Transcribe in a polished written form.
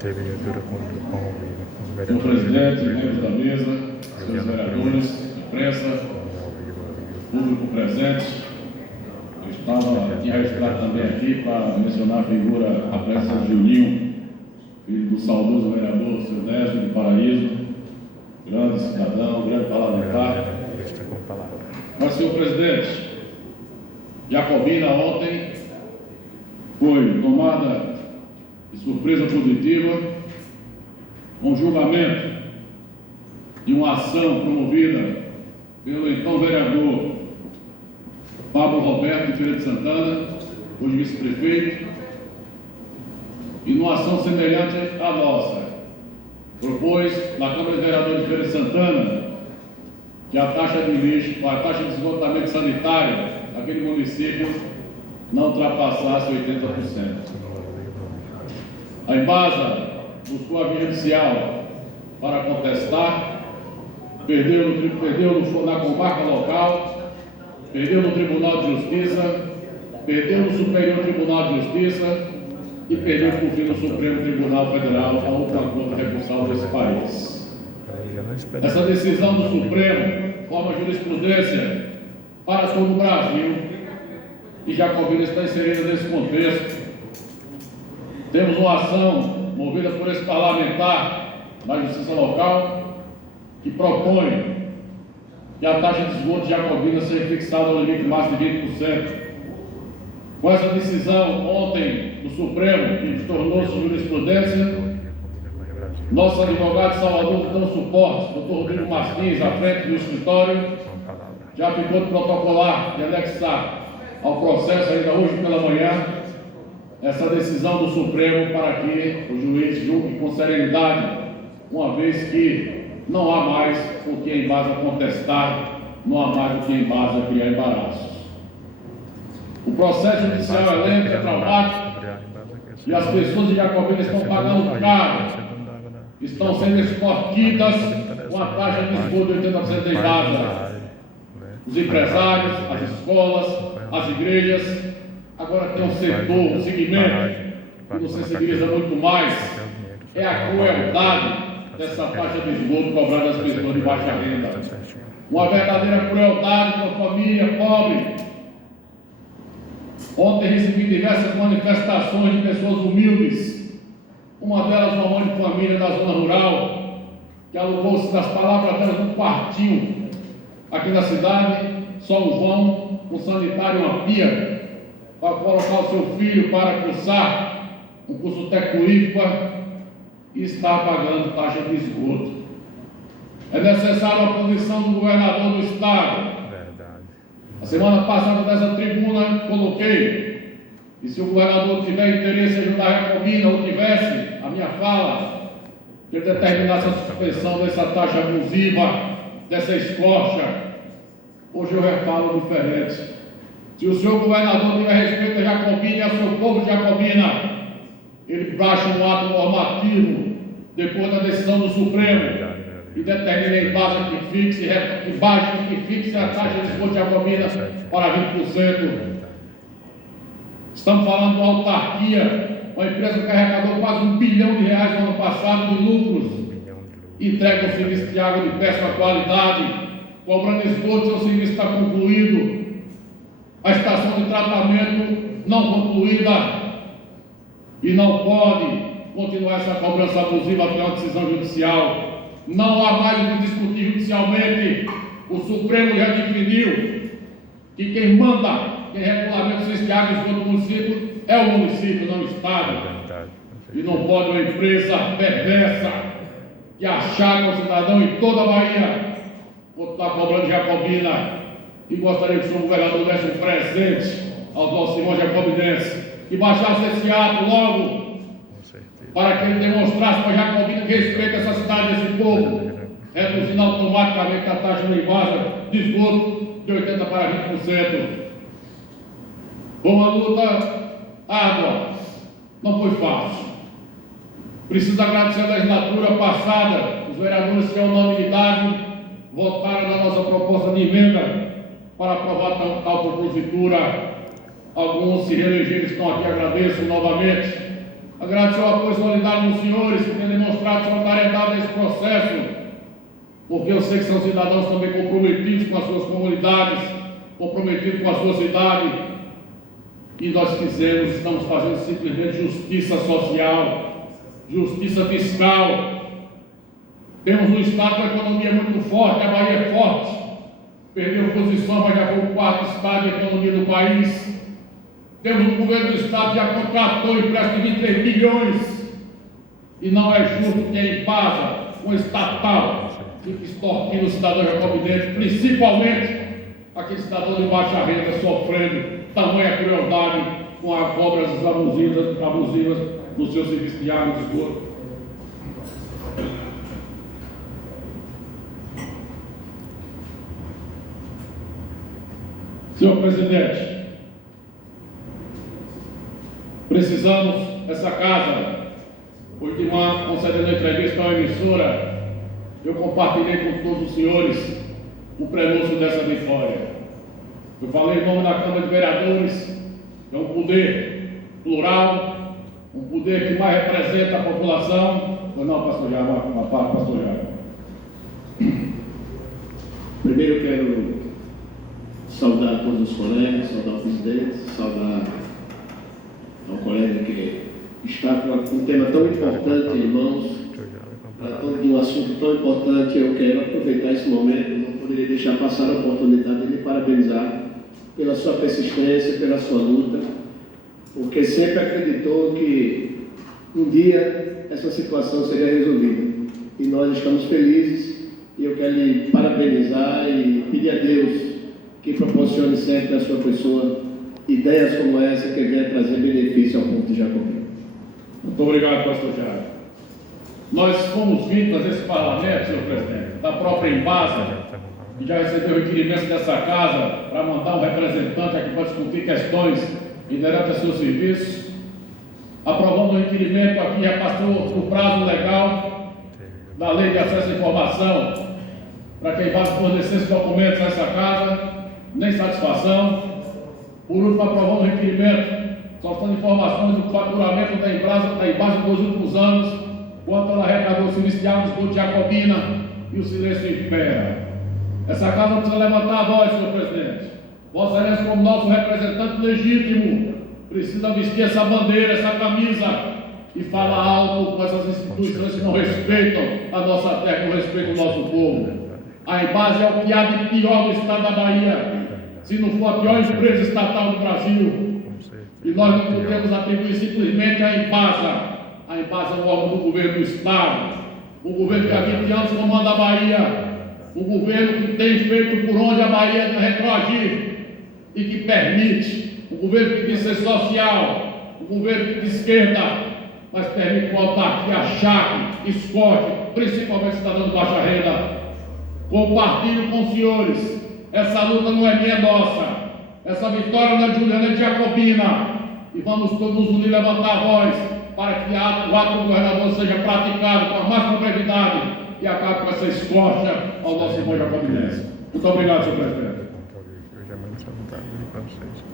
Teve leitura com o Senhor presidente, membros da mesa, senhores vereadores, imprensa, público presente. Eu tinha registrado também aqui para mencionar a figura, a presença de Julinho, filho do saudoso vereador seu Nésio de Paraíso, grande cidadão, grande parlamentar. Mas, senhor presidente, Jacobina ontem foi tomada de surpresa positiva com julgamento de uma ação promovida pelo então vereador Pablo Roberto de Feira de Santana, hoje vice-prefeito, e numa ação semelhante à nossa, propôs na Câmara de Vereadores de Feira de Santana que a taxa de lixo, a taxa de esgotamento sanitário daquele município não ultrapassasse 80%. A Embasa buscou a via judicial para contestar, perdeu na comarca local, perdeu no Tribunal de Justiça, perdeu no Superior Tribunal de Justiça e perdeu, por fim, no Supremo Tribunal Federal, a última corte recursal desse país. Essa decisão do Supremo forma jurisprudência para todo o Brasil e Jacobina está inserida nesse contexto. Temos uma ação movida por esse parlamentar da Justiça Local que propõe que a taxa de esgoto de Jacobina seja fixada ao limite máximo de 20%. Com essa decisão ontem do Supremo, que tornou-se jurisprudência, nossos advogados de Salvador dão suporte, Dr. Rodrigo Martins, à frente do escritório, já ficou de protocolar e anexar ao processo ainda hoje pela manhã essa decisão do Supremo para que o juiz julgue com serenidade, uma vez que não há mais o que em base a contestar, não há mais o que em base a criar embaraços. O processo judicial é lento, é traumático, e as pessoas de Jacobina estão pagando caro, estão sendo extorquidas com a taxa de esgoto de 80% da Embasa. Os empresários, as escolas, as igrejas. Agora tem um setor, um segmento que nos sensibiliza muito mais, é a crueldade dessa taxa de esgoto cobrada das pessoas de baixa renda. Uma verdadeira crueldade com a família pobre. Ontem recebi diversas manifestações de pessoas humildes, uma delas uma mãe de família da zona rural, que alugou-se das palavras delas num quartinho aqui na cidade, só um vão, um sanitário, uma pia, para colocar o seu filho para cursar um curso Tecuripa e está pagando taxa de esgoto. É necessária a posição do governador do estado. A semana passada nessa tribuna coloquei, e se o governador tiver interesse em ajudar a Jacobina ou tivesse a minha fala, que ele determinasse a suspensão dessa taxa abusiva, dessa escorcha, hoje eu refalo diferente. Se o senhor governador tiver respeito a Jacobina e ao seu povo de Jacobina, ele baixa um ato normativo depois da decisão do Supremo e determina em base que fixe, que fixe a taxa de esgoto de Jacobina para 20%. Estamos falando de uma autarquia, uma empresa que arrecadou quase R$1 bilhão no ano passado de lucros, entrega um serviço de água de péssima qualidade, cobrando esgoto, seu serviço está concluído. A estação de tratamento não concluída e não pode continuar essa cobrança abusiva até uma decisão judicial. Não há mais o que discutir judicialmente. O Supremo já definiu que quem manda, quem regulamenta o serviço de água e esgoto do município é o município, não o Estado. E não pode uma empresa perversa que achaca o cidadão em toda a Bahia estar cobrando Jacobina. E gostaria que o senhor governador desse um presente aos nossos irmãos jacobinenses, que baixasse esse ato logo, para que ele demonstrasse para Jacobina que respeita essa cidade, esse povo, reduzindo automaticamente a taxa de Embasa de esgoto de 80% para 20%. Foi uma luta árdua, não foi fácil. Preciso agradecer a legislatura passada, os vereadores que, à unanimidade, votaram na nossa proposta de emenda para aprovar tal propositura. Alguns se reelegeram, estão aqui, agradeço novamente. Mas Agradecer o apoio solidário dos senhores que têm demonstrado solidariedade nesse processo, porque eu sei que são cidadãos também comprometidos com as suas comunidades, comprometidos com a sua cidade, e nós estamos fazendo simplesmente justiça social, justiça fiscal. Temos um Estado com a economia muito forte, a Bahia é forte, perdeu posição, mas já foi o quarto Estado de economia do país. Temos um governo do Estado que já contratou empréstimo de 23 bilhões, e não é justo que a Embasa, uma estatal, fique extorquindo o cidadão jacobinense, principalmente aquele cidadão de baixa renda sofrendo tamanha crueldade com as cobras abusivas no seu serviço de água e de esgoto. Senhor presidente, precisamos, essa casa, hoje de manhã, concedendo entrevista a uma emissora, eu compartilhei com todos os senhores o prenúncio dessa vitória. Eu falei em nome da Câmara de Vereadores, é um poder plural, um poder que mais representa a população. Ou não, pastor Jair, uma parte, pastor Jair. Primeiro eu quero saudar todos os colegas, saudar o presidente, saudar ao colega que está com um tema tão importante em mãos, de um assunto tão importante. Eu quero aproveitar esse momento, não poderia deixar passar a oportunidade de lhe parabenizar pela sua persistência, pela sua luta, porque sempre acreditou que um dia essa situação seria resolvida. E nós estamos felizes, e eu quero lhe parabenizar e pedir a Deus que proporcione sempre à sua pessoa ideias como essa que venha trazer benefício ao povo de Jacobina. Muito obrigado, pastor Jair. Nós fomos vítimas desse parlamento, senhor presidente, da própria Embasa, que já recebeu o requerimento dessa casa para mandar um representante aqui para discutir questões inerentes a seus serviços. Aprovamos o requerimento aqui, já passou o prazo legal da Lei de Acesso à Informação, para que a Embasa fornecesse documentos a essa casa, nem satisfação. Por último, aprovamos o requerimento, soltando informações do faturamento da Embasa nos últimos anos, quanto ela arrecadou o serviço de água e esgoto de Jacobina, e o silêncio impera. Essa casa precisa levantar a voz, senhor presidente. Vossa Excelência, como nosso representante legítimo, precisa vestir essa bandeira, essa camisa, e falar alto com essas instituições que não respeitam a nossa terra, não respeitam o nosso povo. A Embasa é o que há de pior do estado da Bahia, se não for a pior empresa estatal do Brasil. E nós não podemos atribuir simplesmente a Embasa. A Embasa é um órgão do governo do estado, um governo que há 20 anos comanda a Bahia, um governo que tem feito por onde a Bahia retroagir e que permite, um governo que diz ser social, um governo de esquerda, mas permite com autarquia, achaque, escote, principalmente cidadãos de baixa renda. Compartilho com os senhores, essa luta não é minha, é nossa. Essa vitória não é de Juliana, é de Jacobina. E vamos todos nos unir, levantar a voz, para que o ato do governador seja praticado com a máxima brevidade e acabe com essa escorcha ao nosso irmão jacobinense. Muito obrigado, senhor presidente. Eu já mando essa vontade para vocês.